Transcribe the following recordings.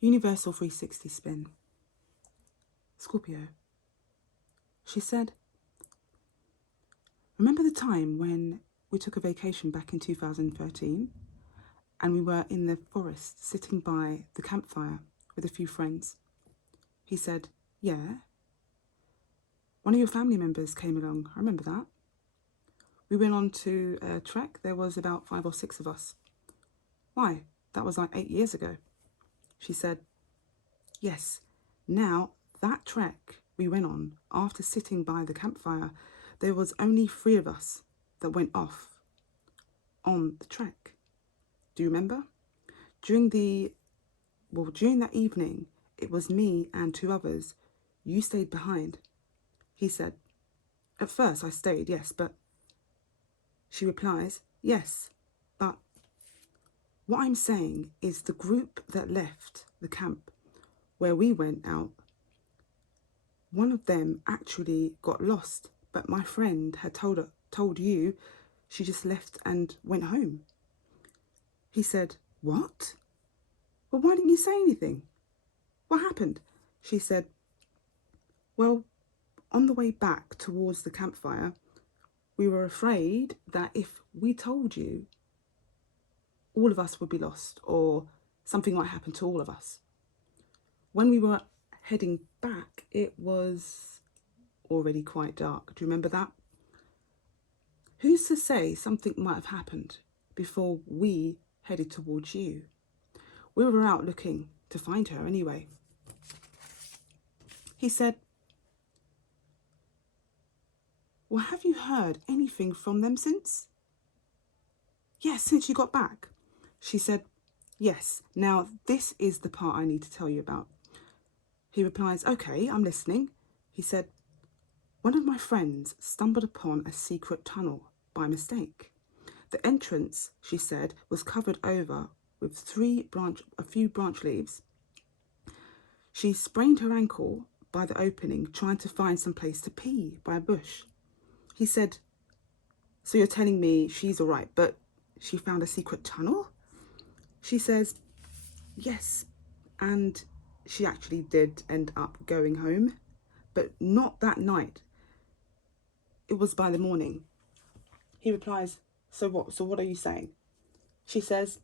Universal 360 spin. Scorpio. She said, remember the time when we took a vacation back in 2013 and we were in the forest sitting by the campfire with a few friends? He said, yeah. One of your family members came along. I remember that. We went on to a trek. There was about 5 or 6 of us. Why? That was like 8 years ago. She said, yes. Now, that trek we went on, after sitting by the campfire, there was only 3 of us that went off on the trek. Do you remember? During that evening, it was me and 2 others. You stayed behind. He said, at first I stayed, yes, but... She replies, yes, but... What I'm saying is the group that left the camp where we went out, one of them actually got lost, but my friend had told you she just left and went home. He said, what? Well, why didn't you say anything? What happened? She said, well, on the way back towards the campfire, we were afraid that if we told you, all of us would be lost or something might happen to all of us. When we were heading back, it was already quite dark. Do you remember that? Who's to say something might have happened before we headed towards you? We were out looking to find her anyway. He said, well, have you heard anything from them since? Yes, since you got back. She said, yes. Now, this is the part I need to tell you about. He replies, okay, I'm listening. He said, one of my friends stumbled upon a secret tunnel by mistake. The entrance, she said, was covered over with a few branch leaves. She sprained her ankle by the opening, trying to find some place to pee by a bush. He said, so you're telling me she's all right, but she found a secret tunnel? She says, yes, and she actually did end up going home, but not that night. It was by the morning. He replies, so what? So what are you saying? She says,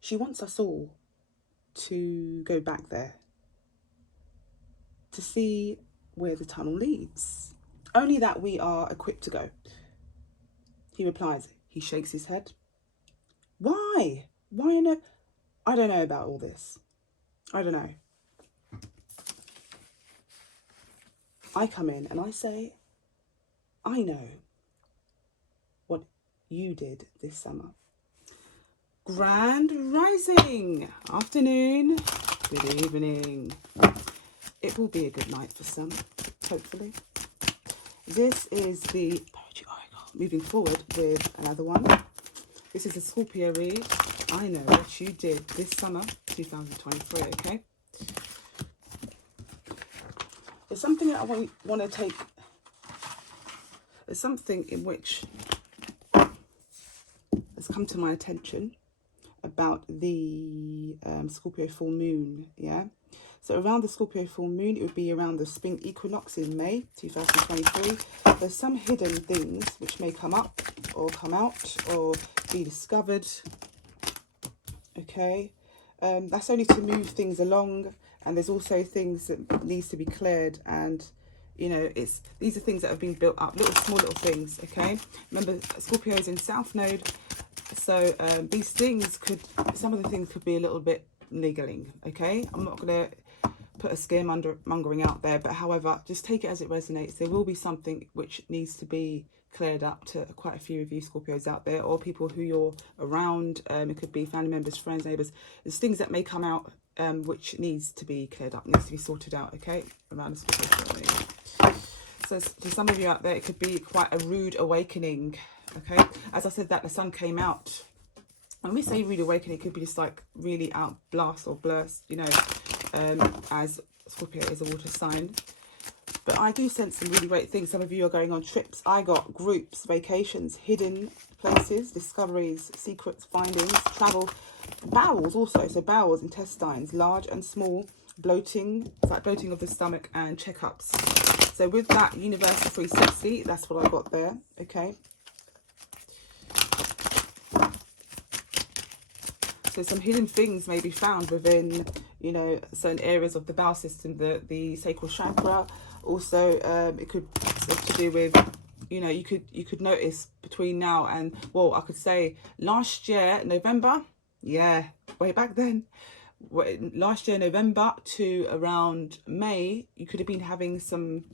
she wants us all to go back there to see where the tunnel leads. Only that we are equipped to go. He replies, he shakes his head. Why? Why not? I don't know about all this. I don't know. I come in and I say, I know what you did this summer. Grand rising, afternoon, good evening. It will be a good night for some, hopefully. This is the Poetry Oracle. Moving forward with another one. This is a Scorpio read. I know what you did this summer, 2023, okay? There's something that I want to take. There's something in which has come to my attention about the Scorpio full moon, yeah? So around the Scorpio full moon, it would be around the spring equinox in May 2023. There's some hidden things which may come up or come out or be discovered, okay? That's only to move things along, and there's also things that needs to be cleared, and you know, these are things that have been built up, small little things, okay? Remember, Scorpio is in South Node, so these things some of the things could be a little bit niggling, okay? I'm not going to put a scaremongering out there, but however, just take it as it resonates. There will be something which needs to be cleared up to quite a few of you Scorpios out there, or people who you're around. It could be family members, friends, neighbours. There's things that may come out which needs to be cleared up, needs to be sorted out, okay, around the Scorpio family. So to some of you out there, it could be quite a rude awakening, okay? As I said, that the sun came out. When we say rude awakening, it could be just like really out blast or blast, you know, as Scorpio is a water sign. But I do sense some really great things. Some of you are going on trips. I got groups, vacations, hidden places, discoveries, secrets, findings, travel, bowels also. So bowels, intestines, large and small, bloating, it's like bloating of the stomach, and checkups. So with that, universal 360, that's what I got there, okay? So some hidden things may be found within, you know, certain areas of the bowel system, the sacral chakra. Also, it could have to do with, you know, you could notice between now and, well, I could say last year, November, yeah, way back then, last year, November to around May, you could have been having some,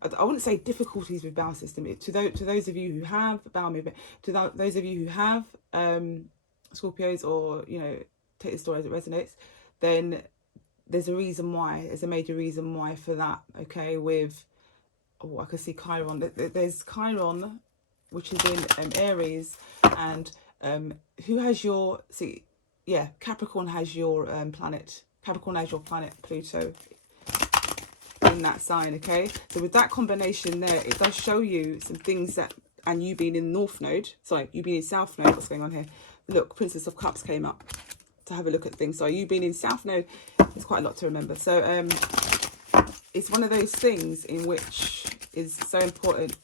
I wouldn't say difficulties with bowel system. To those of you who have bowel movement, to those of you who have Scorpios, or, you know, take the story as it resonates, then there's a reason why. There's a major reason why for that, okay? With, oh, I can see Chiron. There's Chiron, which is in Aries, and who has your, see, yeah, Capricorn has your planet. Capricorn has your planet Pluto in that sign, okay? So with that combination there, it does show you some things that, and you being in North Node, sorry, you being in South Node, what's going on here? Look, Princess of Cups came up to have a look at things. So you being in South Node, it's quite a lot to remember. So it's one of those things in which is so important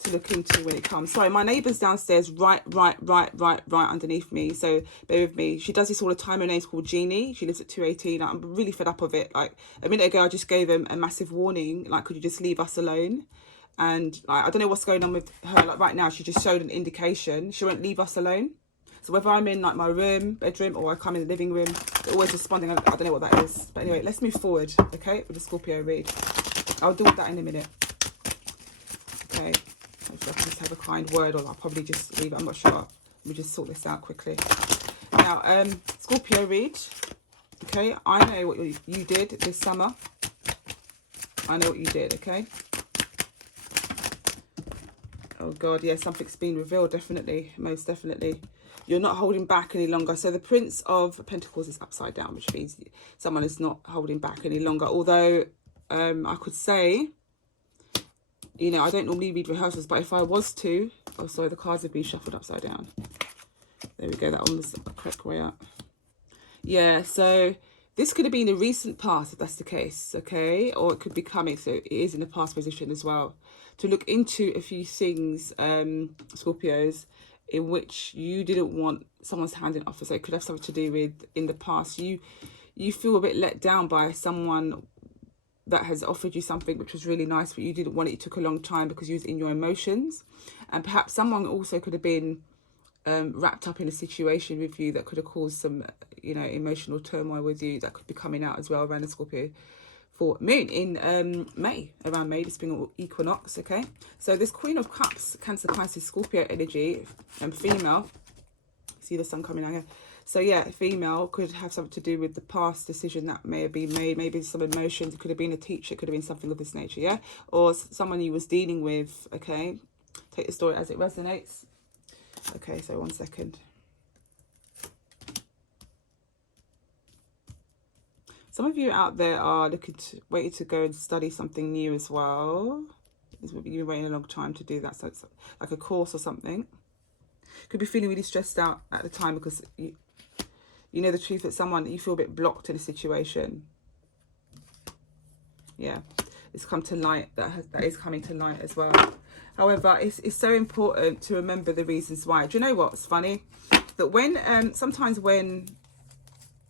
to look into when it comes. Sorry, my neighbour's downstairs right underneath me, so bear with me. She does this all the time. Her name's called Jeannie. She lives at 218. I'm really fed up of it. Like a minute ago, I just gave him a massive warning, like, could you just leave us alone? And like, I don't know what's going on with her. Like right now, she just showed an indication she won't leave us alone. So whether I'm in like my bedroom, or I come in the living room, they're always responding. I don't know what that is. But anyway, let's move forward, okay, with the Scorpio read. I'll do that in a minute. Okay, hopefully I can just have a kind word, or I'll probably just leave it. I'm not sure. Let me just sort this out quickly. Now, Scorpio read. Okay, I know what you did this summer. I know what you did, okay? Oh God, yeah, something's been revealed, definitely, most definitely. You're not holding back any longer. So the Prince of Pentacles is upside down, which means someone is not holding back any longer. Although I could say, you know, I don't normally read rehearsals, but if I was to, oh, sorry, the cards would be shuffled upside down. There we go. That one was the correct way up. Yeah, so this could have been a recent past, if that's the case, okay? Or it could be coming, so it is in the past position as well. To look into a few things, Scorpios, in which you didn't want someone's hand in offer. So it could have something to do with in the past. You feel a bit let down by someone that has offered you something which was really nice, but you didn't want it. It took a long time because you was in your emotions. And perhaps someone also could have been wrapped up in a situation with you that could have caused some, you know, emotional turmoil with you. That could be coming out as well around the Scorpio for moon in May, around May, the spring equinox, okay? So this Queen of Cups, Cancer, Pisces, Scorpio energy, female, see the sun coming out here. So yeah, female could have something to do with the past decision that may have been made, maybe some emotions. It could have been a teacher, it could have been something of this nature, yeah? Or someone you was dealing with, okay? Take the story as it resonates. Okay, so 1 second. Some of you out there are waiting to go and study something new as well. You've been waiting a long time to do that, so it's like a course or something. Could be feeling really stressed out at the time because you know the truth that you feel a bit blocked in a situation. Yeah, it's come to light. That is coming to light as well. However, it's so important to remember the reasons why. Do you know what's funny? That when sometimes when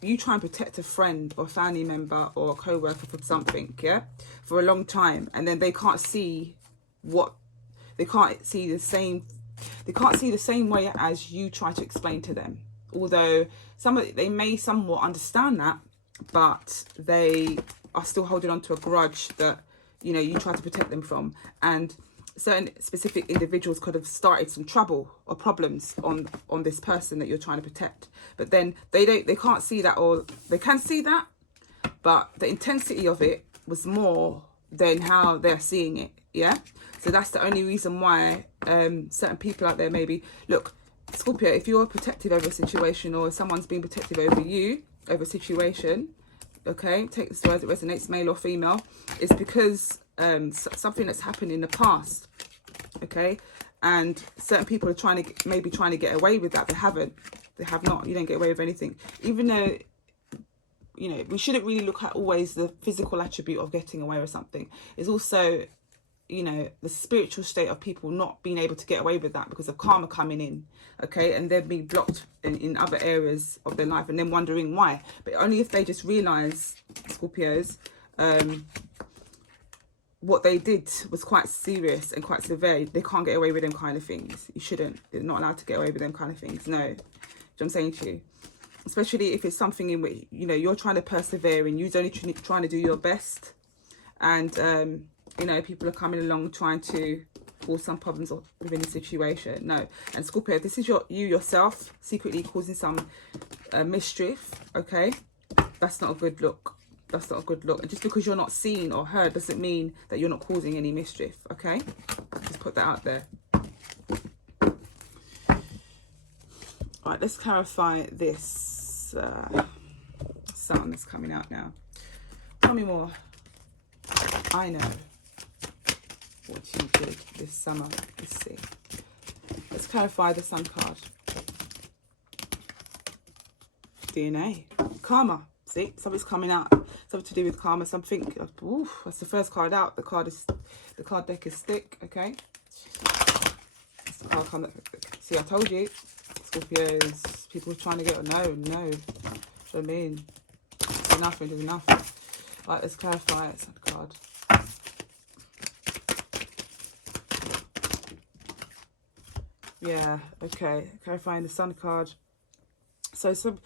you try and protect a friend or family member or a co-worker from something, yeah, for a long time, and then they can't see the same way as you try to explain to them. Although they may somewhat understand that, but they are still holding on to a grudge that, you know, you try to protect them from. And certain specific individuals could have started some trouble or problems on this person that you're trying to protect, but then they can't see that, or they can see that, but the intensity of it was more than how they're seeing it. Yeah, so that's the only reason why certain people out there maybe look, Scorpio, if you're protective over a situation, or someone's being protective over you over a situation, okay, take this word, it resonates, male or female, is because something that's happened in the past, okay? And certain people are maybe trying to get away with that. They haven't. They have not. You don't get away with anything. Even though, you know, we shouldn't really look at always the physical attribute of getting away with something. It's also, you know, the spiritual state of people not being able to get away with that because of karma coming in, okay? And they're being blocked in other areas of their life and then wondering why. But only if they just realise, Scorpios, what they did was quite serious and quite severe. They can't get away with them kind of things. You shouldn't. They're not allowed to get away with them kind of things. No. Do you know what I'm saying to you? Especially if it's something in which, you know, you're trying to persevere and you're only trying to do your best. And, you know, people are coming along trying to cause some problems within the situation. No. And Scorpio, this is you yourself secretly causing some mischief, okay? That's not a good look. That's not a good look. And just because you're not seen or heard doesn't mean that you're not causing any mischief, okay? Just put that out there. All right, let's clarify this sound that's coming out now. Tell me more. I know what you did this summer. Let's see. Let's clarify the Sun card. DNA. Karma. See, something's coming out. Something to do with karma. Something. Ooh, that's the first card out. The card deck is thick. Okay. That's the card come. See, I told you, Scorpios. People are trying to get. No. What I mean, enough is enough. Right, let's clarify it. Sun card. Yeah. Okay. Clarifying the Sun card. So some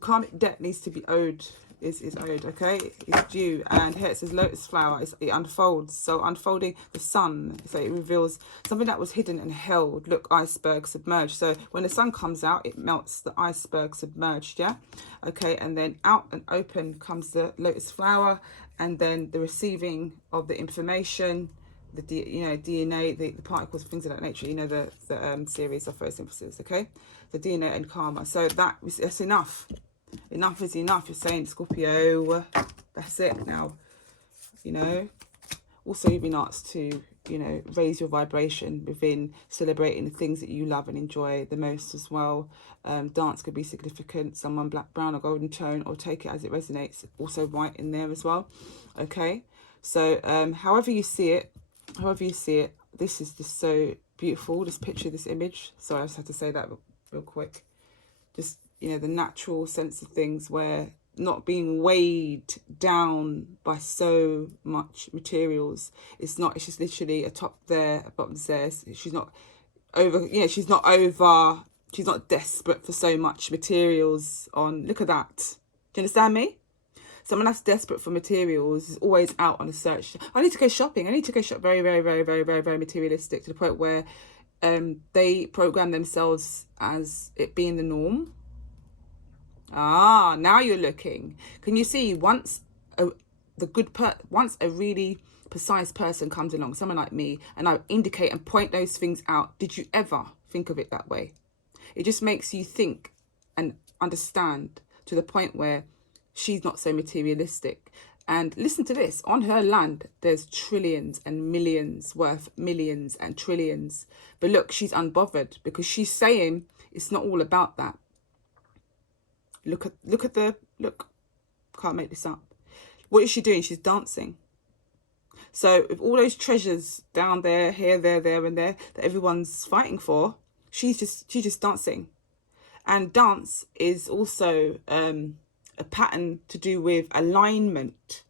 karmic debt needs to be owed, is owed, okay? It's due. And here it says lotus flower, it unfolds. So unfolding the sun, so it reveals something that was hidden and held. Look, iceberg submerged. So when the sun comes out, it melts the iceberg submerged, yeah? Okay, and then out and open comes the lotus flower, and then the receiving of the information, the DNA, the particles, things of that nature, you know, the series of photosynthesis, okay? The DNA and karma. So that's enough. Enough is enough. You're saying, Scorpio, that's it now. You know, also you've been asked to, you know, raise your vibration within celebrating the things that you love and enjoy the most as well. Dance could be significant. Someone black, brown or golden tone, or take it as it resonates. Also white in there as well. Okay. So however you see it, this is just so beautiful. This picture, this image. Sorry, I just had to say that real quick. Just, you know, the natural sense of things where not being weighed down by so much materials. It's just literally a top there, a bottom there. She's not she's not desperate for so much materials on. Look at that. Do you understand me? Someone that's desperate for materials is always out on a search. I need to go shopping. I need to go shop. Very, very, very, very, very, very materialistic, to the point where they program themselves as it being the norm. Ah, now you're looking. Can you see, once a really precise person comes along, someone like me, and I indicate and point those things out, did you ever think of it that way? It just makes you think and understand to the point where she's not so materialistic. And listen to this, on her land, there's trillions and millions worth millions and trillions. But look, she's unbothered because she's saying it's not all about that. Look, can't make this up. What is she doing? She's dancing. So with all those treasures down there, here, there, and there, that everyone's fighting for, she's just dancing. And dance is also a pattern to do with alignment.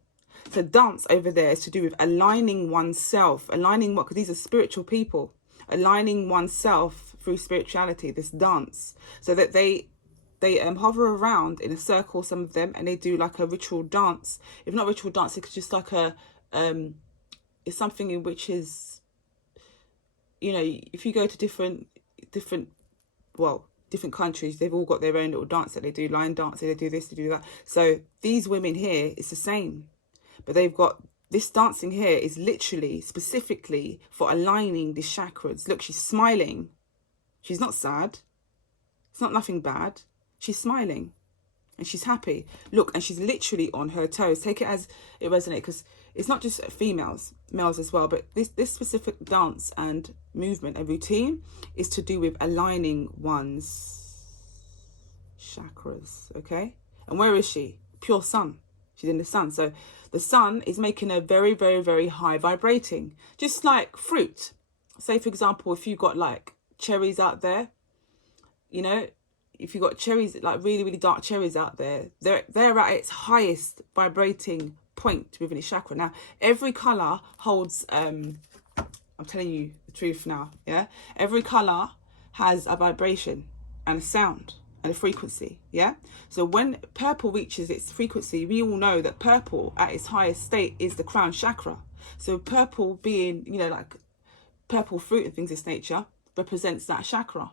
So dance over there is to do with aligning oneself. Aligning what? Because these are spiritual people. Aligning oneself through spirituality, this dance. So that they hover around in a circle, some of them, and they do like a ritual dance. If not ritual dance, it's just like it's something in which is, you know, if you go to different countries, they've all got their own little dance that they do, line dance, they do this, they do that. So these women here, it's the same, but they've got this dancing here is literally specifically for aligning the chakras. Look, she's smiling. She's not sad. It's not nothing bad. She's smiling. and she's happy. Look, and she's literally on her toes. Take it as it resonates, because it's not just females, males as well. But this specific dance and movement and routine is to do with aligning one's chakras, okay? And where is she? Pure sun. She's in the sun. So the sun is making her very, very, very high vibrating. Just like fruit. Say, for example, if you've got like cherries out there, you know, if you've got cherries, like really, really dark cherries out there, they're at its highest vibrating point within its chakra. Now, every colour holds, I'm telling you the truth now, yeah? Every colour has a vibration and a sound and a frequency, yeah? So when purple reaches its frequency, we all know that purple at its highest state is the crown chakra. So purple being, you know, like purple fruit and things of this nature represents that chakra.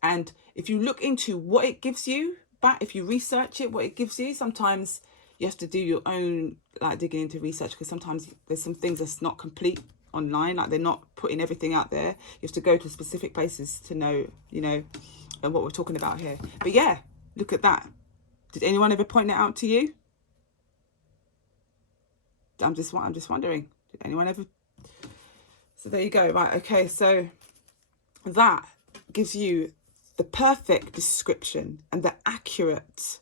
And if you look into what it gives you back, if you research it, what it gives you, sometimes you have to do your own like digging into research, because sometimes there's some things that's not complete online, like they're not putting everything out there. You have to go to specific places to know, you know, and what we're talking about here. But yeah, look at that. Did anyone ever point that out to you? I'm just wondering. Did anyone ever? So there you go. Right. Okay. So that gives you the perfect description and the accurate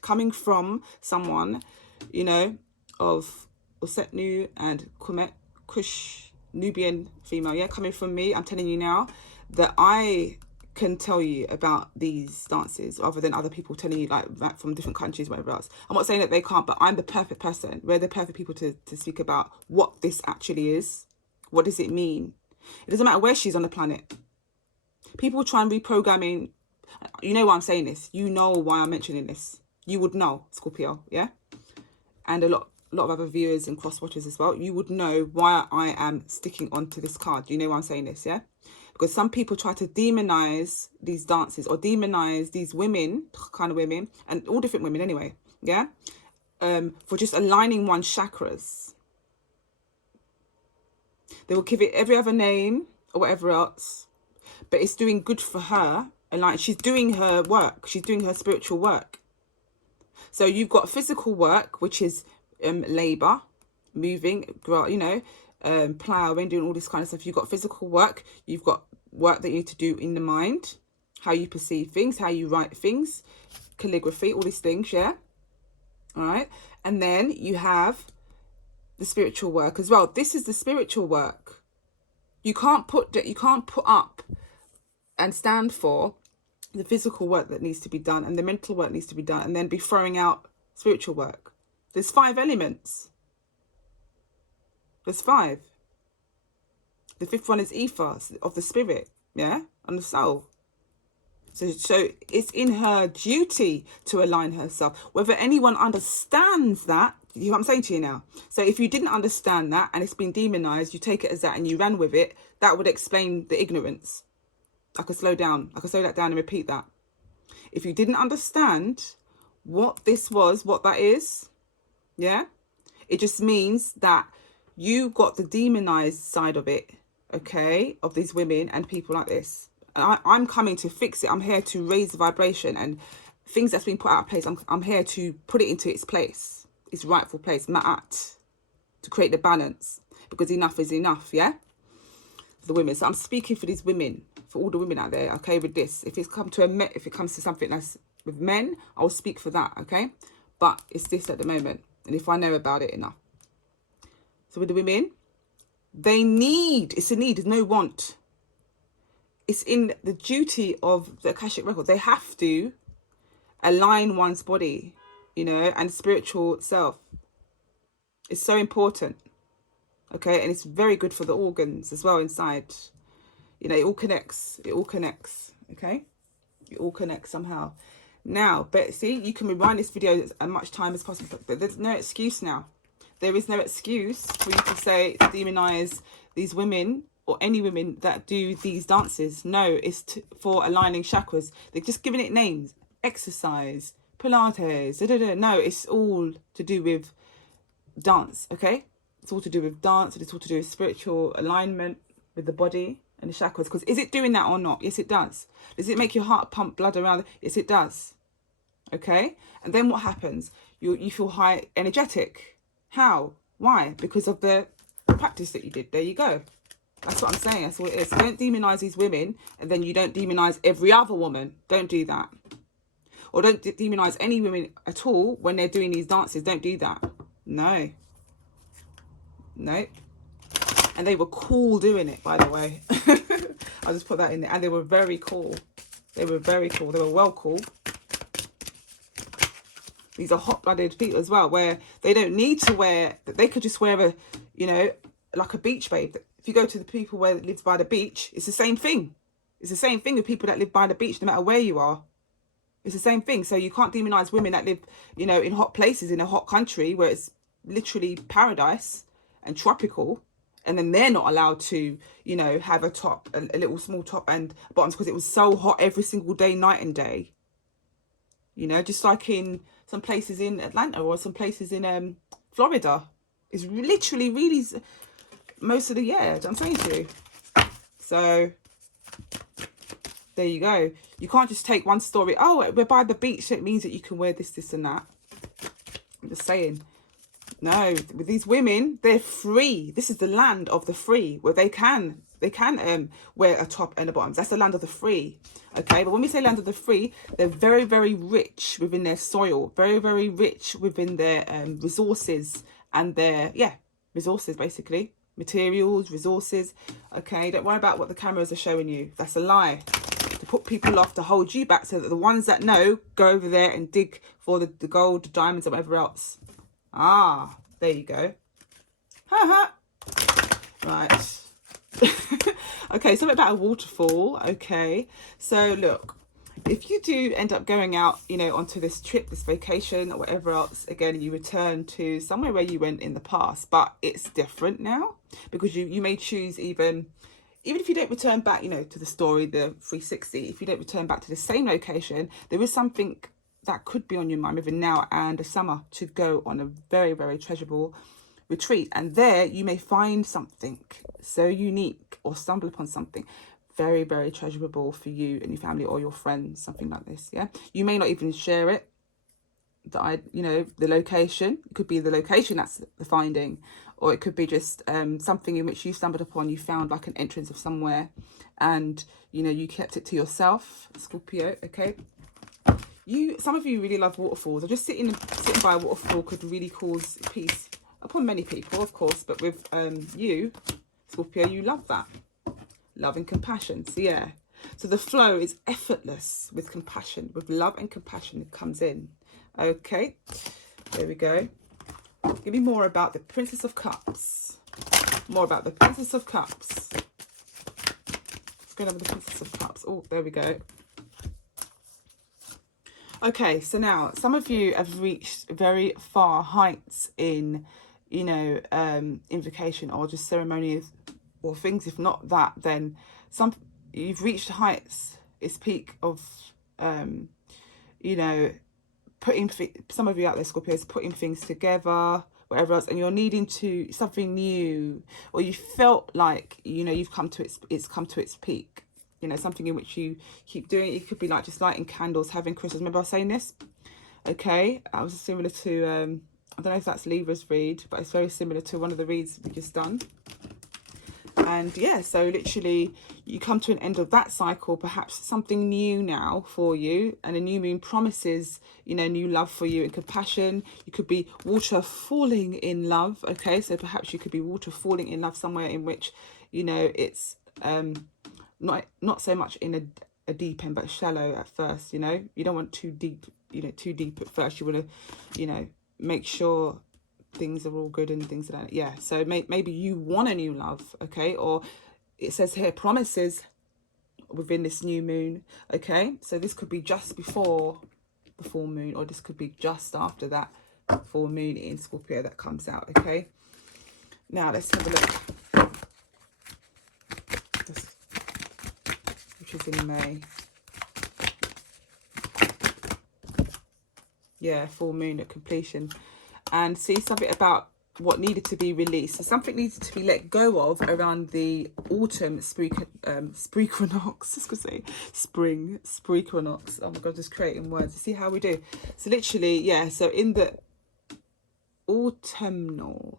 coming from someone, you know, of Usetnu and Kumet, Kush, Nubian female, yeah, coming from me. I'm telling you now that I can tell you about these dances other than other people telling you like from different countries, whatever else. I'm not saying that they can't, but I'm the perfect person. We're the perfect people to speak about what this actually is. What does it mean? It doesn't matter where she's on the planet. People try and reprogramming. You know why I'm saying this. You know why I'm mentioning this. You would know, Scorpio, yeah? And a lot of other viewers and cross-watchers as well. You would know why I am sticking onto this card. You know why I'm saying this, yeah? Because some people try to demonize these dances or demonize these women, kind of women, and all different women anyway, yeah? For just aligning one's chakras. They will give it every other name or whatever else. But it's doing good for her, and like she's doing her work, she's doing her spiritual work. So you've got physical work, which is labor, moving, you know, plowing, doing all this kind of stuff. You've got physical work, you've got work that you need to do in the mind, how you perceive things, how you write things, calligraphy, all these things, yeah? All right. And then you have the spiritual work as well. This is the spiritual work. You can't put up and stand for the physical work that needs to be done and the mental work needs to be done and then be throwing out spiritual work. There's 5 elements. There's 5. The 5th one is ether of the spirit, yeah, and the soul. So it's in her duty to align herself. Whether anyone understands that, you know what I'm saying to you now? So if you didn't understand that and it's been demonized, you take it as that and you ran with it, that would explain the ignorance. I could slow that down and repeat that. If you didn't understand what this was, what that is, yeah, it just means that you got the demonized side of it, okay, of these women and people like this. And I'm coming to fix it. I'm here to raise the vibration and things that's been put out of place. I'm here to put it into its place, its rightful place, ma'at, to create the balance, because enough is enough, yeah, for the women. So I'm speaking for these women, for all the women out there, okay, with this. If it comes to something that's with men, I'll speak for that, okay? But it's this at the moment, and if I know about it enough. So with the women, it's a need, there's no want. It's in the duty of the Akashic record. They have to align one's body, you know, and spiritual self. It's so important, okay? And it's very good for the organs as well inside. You know, it all connects, okay? It all connects somehow. Now, Betsy, you can rewind this video as much time as possible, but there's no excuse now. There is no excuse for you to say, demonize these women or any women that do these dances. No, it's for aligning chakras. They're just giving it names. Exercise, Pilates, No, it's all to do with dance, okay? It's all to do with dance, and it's all to do with spiritual alignment with the body and the chakras. Because is it doing that or not? Yes, it does. Does it make your heart pump blood around? Yes, it does. okay? And then what happens? You feel high energetic. How? Why? Because of the practice that you did. There you go. That's what I'm saying. That's what it is. So don't demonize these women, and then you don't demonize every other woman. Don't do that. Or don't demonize any women at all when they're doing these dances. Don't do that. No. No. And they were cool doing it, by the way. I'll just put that in there. And they were very cool. They were very cool. They were well cool. These are hot-blooded people as well, where they don't need to wear, they could just wear a, you know, like a beach babe. If you go to the people where it lives by the beach, it's the same thing. It's the same thing with people that live by the beach, no matter where you are. It's the same thing. So you can't demonize women that live, you know, in hot places, in a hot country where it's literally paradise and tropical. And then they're not allowed to, you know, have a top, a little small top and bottoms because it was so hot every single day, night and day. You know, just like in some places in Atlanta or some places in Florida. It's literally really most of the year, I'm saying to you. So there you go. You can't just take one story. Oh, we're by the beach, so it means that you can wear this, this and that. I'm just saying. No, with these women, they're free. This is the land of the free, where they can wear a top and a bottoms. That's the land of the free. Okay, but when we say land of the free, they're very, very rich within their soil, very, very rich within their resources and their, resources basically. Materials, resources. Okay, don't worry about what the cameras are showing you. That's a lie. To put people off, to hold you back, so that the ones that know go over there and dig for the gold, the diamonds, and whatever else. Ah, there you go. Ha ha. Right. Okay, something about a waterfall. Okay, so look, if you do end up going out, you know, onto this trip, this vacation or whatever else, again, you return to somewhere where you went in the past, but it's different now because you may choose even if you don't return back, you know, to the story, the 360, if you don't return back to the same location, there is something that could be on your mind within now and the summer to go on a very, very treasurable retreat. And there you may find something so unique or stumble upon something very, very treasurable for you and your family or your friends, something like this. Yeah, you may not even share it, the location. It could be the location that's the finding, or it could be just something in which you stumbled upon. You found like an entrance of somewhere and you know you kept it to yourself, Scorpio. Okay, some of you really love waterfalls, or just sitting by a waterfall could really cause peace upon many people, of course, but with you, Scorpio, you love that. Love and compassion. So yeah, so the flow is effortless with compassion, with love and compassion that comes in. Okay, there we go. Give me more about the Princess of Cups. More about the Princess of Cups. Let's go over the Princess of Cups. Oh, there we go. Okay, so now some of you have reached very far heights in, you know, invocation or just ceremonies or things. If not that, then you've reached heights. It's peak of, you know, some of you out there, Scorpios, putting things together, whatever else, and you're needing to something new, or you felt like, you know, you've come to it's come to its peak. You know, something in which you keep doing. It could be like just lighting candles, having crystals. Remember I was saying this? Okay, that was similar to, I don't know if that's Libra's read, but it's very similar to one of the reads we just done. And yeah, so literally you come to an end of that cycle, perhaps something new now for you, and a new moon promises, you know, new love for you and compassion. You could be water falling in love. Okay, so perhaps you could be water falling in love somewhere in which, you know, it's not so much in a deep end, but shallow at first. You know, you don't want too deep, you know, too deep at first. You want to, you know, make sure things are all good and things like that. Yeah, so maybe you want a new love. Okay, or it says here promises within this new moon. Okay, so this could be just before the full moon, or this could be just after that full moon in Scorpio that comes out. Okay, now let's have a look. Which is in May. Yeah, full moon at completion. And see something about what needed to be released. So something needed to be let go of around the autumn spreequinox. Just gonna say spring spreequinox. Oh my god, just creating words. See how we do. So literally, yeah. So in the autumnal,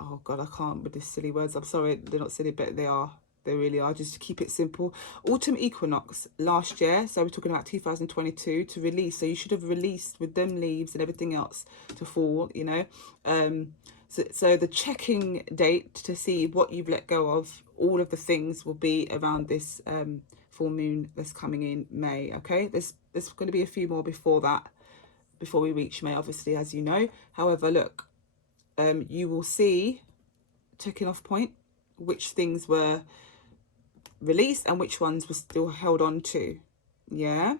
oh god, I can't with these silly words. I'm sorry, they're not silly, but they are. They really are. Just to keep it simple. Autumn equinox last year. So we're talking about 2022 to release. So you should have released with them leaves and everything else to fall. You know. So the checking date to see what you've let go of, all of the things will be around this full moon that's coming in May. Okay, there's going to be a few more before that, before we reach May, obviously, as you know. However, look, you will see, checking off point, which things were released and which ones were still held on to. Yeah,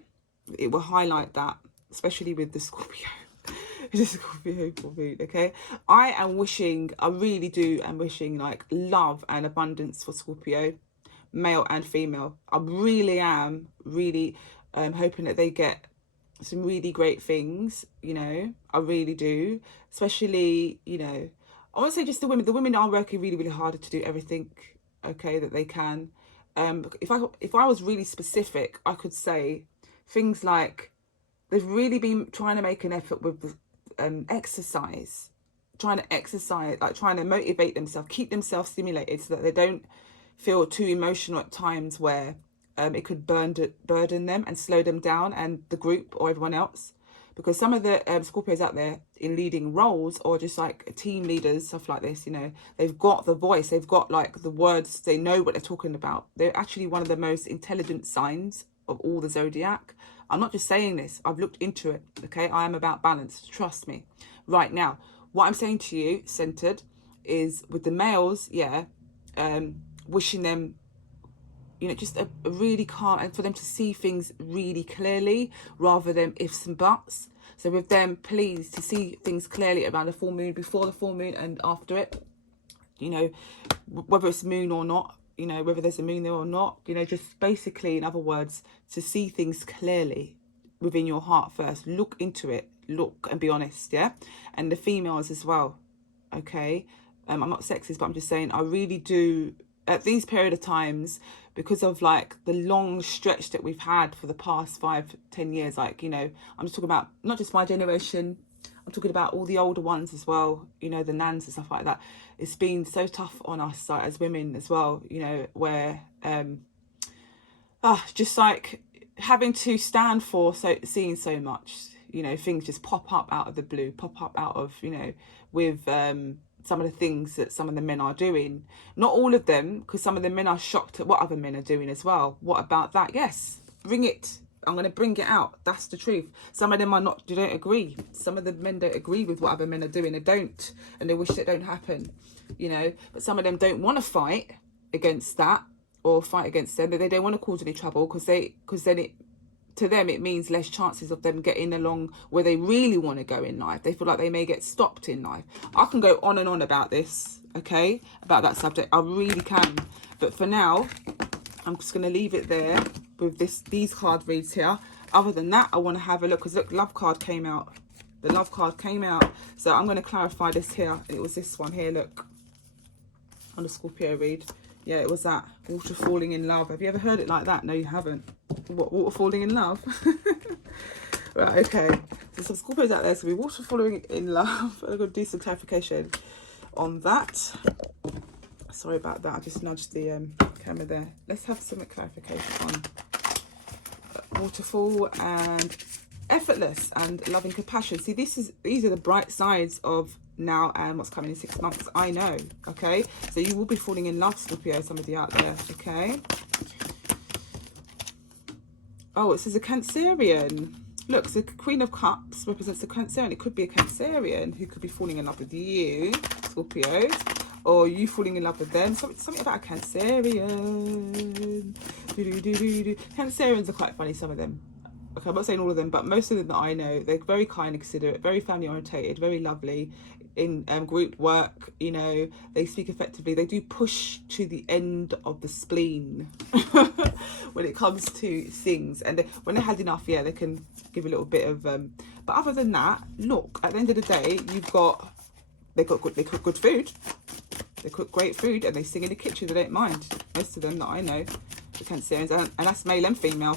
it will highlight that, especially with the Scorpio. It's a Scorpio full moon, okay? I really do am wishing like love and abundance for Scorpio, male and female. I really am hoping that they get some really great things, you know. I really do. Especially, you know, I want to say just the women. The women are working really, really hard to do everything, okay, that they can. If I was really specific, I could say things like they've really been trying to make an effort with the exercise, trying to motivate themselves, keep themselves stimulated so that they don't feel too emotional at times where it could burden them and slow them down and the group or everyone else. Because some of the Scorpios out there in leading roles or just like team leaders, stuff like this, you know, they've got the voice, they've got like the words, they know what they're talking about. They're actually one of the most intelligent signs of all the zodiac. I'm not just saying this, I've looked into it, okay? I am about balance, trust me. Right now, what I'm saying to you, centered, is with the males, yeah, wishing them, you know, just a really calm, and for them to see things really clearly rather than ifs and buts. So with them, please, to see things clearly around the full moon, before the full moon and after it, you know, whether it's moon or not, you know, whether there's a moon there or not, you know, just basically, in other words, to see things clearly within your heart first. Look into it, look and be honest, yeah? And the females as well, okay? I'm not sexist, but I'm just saying, I really do, at these period of times, because of like the long stretch that we've had for the past 5-10 years, like, you know, I'm just talking about not just my generation, I'm talking about all the older ones as well, you know, the nans and stuff like that. It's been so tough on us, like, as women as well, you know, where just like having to stand for seeing so much, you know, things just pop up out of the blue, pop up out of, you know, with some of the things that some of the men are doing. Not all of them, because some of the men are shocked at what other men are doing as well. What about that? Yes, bring it. I'm going to bring it out. That's the truth. Some of them are not, they don't agree. Some of the men don't agree with what other men are doing. They don't. And they wish that don't happen, you know. But some of them don't want to fight against that or fight against them. They don't want to cause any trouble because then it, to them, it means less chances of them getting along where they really want to go in life. They feel like they may get stopped in life. I can go on and on about this, okay, about that subject. I really can. But for now, I'm just going to leave it there with these card reads here. Other than that, I want to have a look, because look, love card came out. The love card came out. So I'm going to clarify this here. It was this one here, look, on the Scorpio read. Yeah, it was that water falling in love. Have you ever heard it like that? No, you haven't. What, water falling in love? Right, okay. So some Scorpios out there, so we water falling in love. I'm going to do some clarification on that. Sorry about that. I just nudged the camera there. Let's have some clarification on waterfall and effortless and loving compassion. See, these are the bright sides of now and what's coming in 6 months. I know, okay? So you will be falling in love, Scorpio, some of you out there, okay? Oh, it says a Cancerian. Look, so the Queen of Cups represents a Cancerian. It could be a Cancerian who could be falling in love with you, Scorpio, or you falling in love with them. Something about a Cancerian. Cancerians are quite funny, some of them. Okay, I'm not saying all of them, but most of them that I know, they're very kind and considerate, very family orientated, very lovely. In group work, you know, they speak effectively. They do push to the end of the spleen when it comes to things. And when they're had enough, yeah, they can give a little bit of... but other than that, look, at the end of the day, you've got they cook good food. They cook great food and they sing in the kitchen. They don't mind. Most of them that I know, the Cancerians, and that's male and female.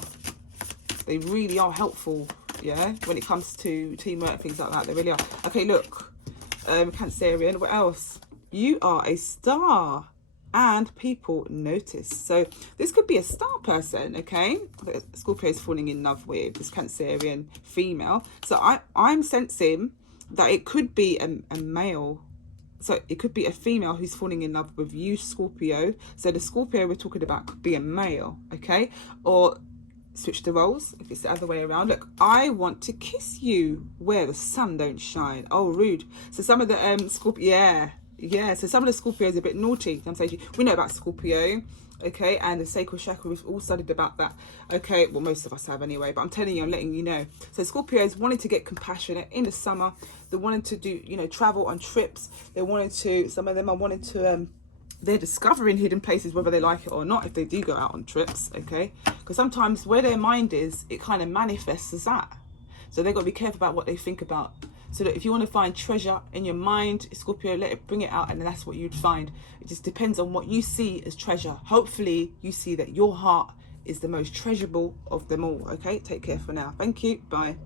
They really are helpful, yeah, when it comes to teamwork, things like that. They really are. Okay, look, Cancerian, what else? You are a star and people notice. So this could be a star person, okay, that Scorpio is falling in love with, this Cancerian female. So I'm sensing that it could be a male. So it could be a female who's falling in love with you, Scorpio. So the Scorpio we're talking about could be a male, okay? Or switch the roles if it's the other way around. Look, I want to kiss you where the sun don't shine. Oh, rude. So some of the Scorpio, yeah. So some of the Scorpio is a bit naughty. I'm saying we know about Scorpio, okay, and the sacral chakra. We've all studied about that, okay. Well, most of us have anyway. But I'm telling you, I'm letting you know. So Scorpios wanted to get compassionate in the summer. They wanted to do, you know, travel on trips. They wanted to. Some of them are wanting to. They're discovering hidden places, whether they like it or not, if they do go out on trips, okay? Because sometimes where their mind is, it kind of manifests as that. So they've got to be careful about what they think about. So that if you want to find treasure in your mind, Scorpio, let it, bring it out, and then that's what you'd find. It just depends on what you see as treasure. Hopefully you see that your heart is the most treasurable of them all, okay? Take care for now. Thank you. Bye.